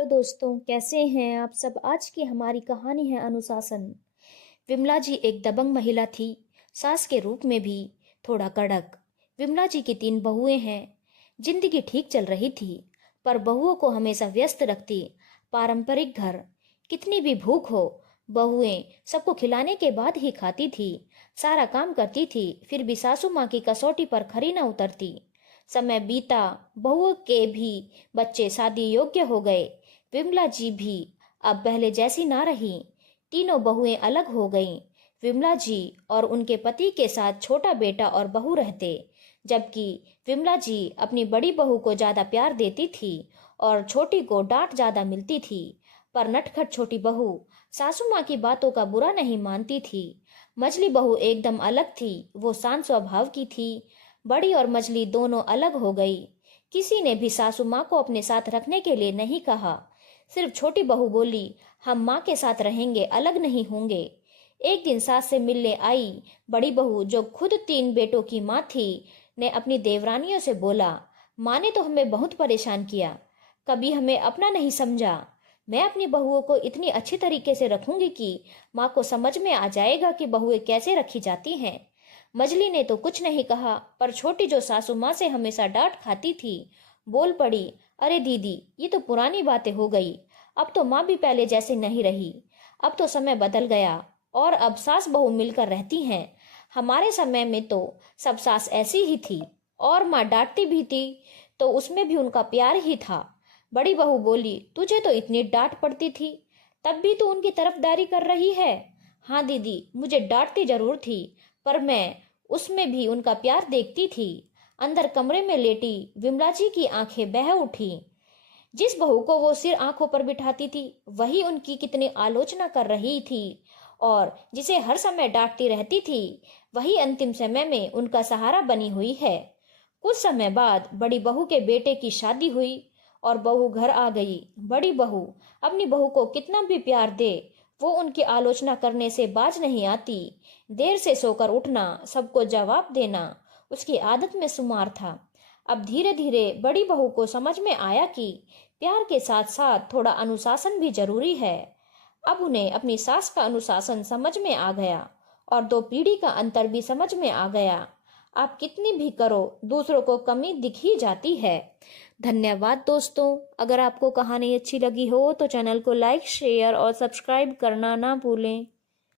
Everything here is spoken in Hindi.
हेलो दोस्तों, कैसे हैं आप सब। आज की हमारी कहानी है अनुशासन। विमला जी एक दबंग महिला थी, सास के रूप में भी थोड़ा कड़क। विमला जी की 3 बहुएं हैं। जिंदगी ठीक चल रही थी, पर बहुओं को हमेशा व्यस्त रखती पारंपरिक घर। कितनी भी भूख हो, बहुएं सबको खिलाने के बाद ही खाती थी। सारा काम करती थी, फिर भी सासू माँ की कसौटी पर खरी न उतरती। समय बीता, बहुओं के भी बच्चे शादी योग्य हो गए। विमला जी भी अब पहले जैसी ना रही। तीनों बहुएं अलग हो गईं। विमला जी और उनके पति के साथ छोटा बेटा और बहू रहते, जबकि विमला जी अपनी बड़ी बहू को ज्यादा प्यार देती थी और छोटी को डांट ज्यादा मिलती थी। पर नटखट छोटी बहू सासू माँ की बातों का बुरा नहीं मानती थी। मझली बहू एकदम अलग थी, वो शांत स्वभाव की थी। बड़ी और मझली दोनों अलग हो गई। किसी ने भी सासू माँ को अपने साथ रखने के लिए नहीं कहा। सिर्फ छोटी बहू बोली, हम माँ के साथ रहेंगे, अलग नहीं होंगे। एक दिन सास से मिलने आई बड़ी बहू, जो खुद 3 बेटों की माँ थी, ने अपनी देवरानियों से बोला, माँ ने तो हमें बहुत परेशान किया, कभी हमें अपना नहीं समझा। मैं अपनी बहुओं को इतनी अच्छी तरीके से रखूंगी कि माँ को समझ में आ जाएगा कि बहुएं कैसे रखी जाती हैं। मजली ने तो कुछ नहीं कहा, पर छोटी जो सासू माँ से हमेशा डांट खाती थी, बोल पड़ी, अरे दीदी, ये तो पुरानी बातें हो गई। अब तो माँ भी पहले जैसे नहीं रही। अब तो समय बदल गया और अब सास बहू मिलकर रहती हैं। हमारे समय में तो सब सास ऐसी ही थी, और माँ डांटती भी थी तो उसमें भी उनका प्यार ही था। बड़ी बहू बोली, तुझे तो इतनी डांट पड़ती थी, तब भी तू उनकी तरफदारी कर रही है। हाँ दीदी, मुझे डांटती जरूर थी, पर मैं उसमें भी उनका प्यार देखती थी। अंदर कमरे में लेटी विमला जी की आंखें बह उठी। जिस बहू को वो सिर आंखों पर बिठाती थी, वही उनकी कितनी आलोचना कर रही थी, और जिसे हर समय डांटती रहती थी, वही अंतिम समय में उनका सहारा बनी हुई है। कुछ समय बाद बड़ी बहू के बेटे की शादी हुई और बहू घर आ गई। बड़ी बहू अपनी बहू को कितना भी प्यार दे, वो उनकी आलोचना करने से बाज नहीं आती। देर से सोकर उठना, सबको जवाब देना उसकी आदत में शुमार था। अब धीरे धीरे बड़ी बहू को समझ में आया कि प्यार के साथ साथ थोड़ा अनुशासन भी जरूरी है। अब उन्हें अपनी सास का अनुशासन समझ में आ गया और 2 पीढ़ी का अंतर भी समझ में आ गया। आप कितनी भी करो, दूसरों को कमी दिख ही जाती है। धन्यवाद दोस्तों। अगर आपको कहानी अच्छी लगी हो तो चैनल को लाइक, शेयर और सब्सक्राइब करना ना भूलें।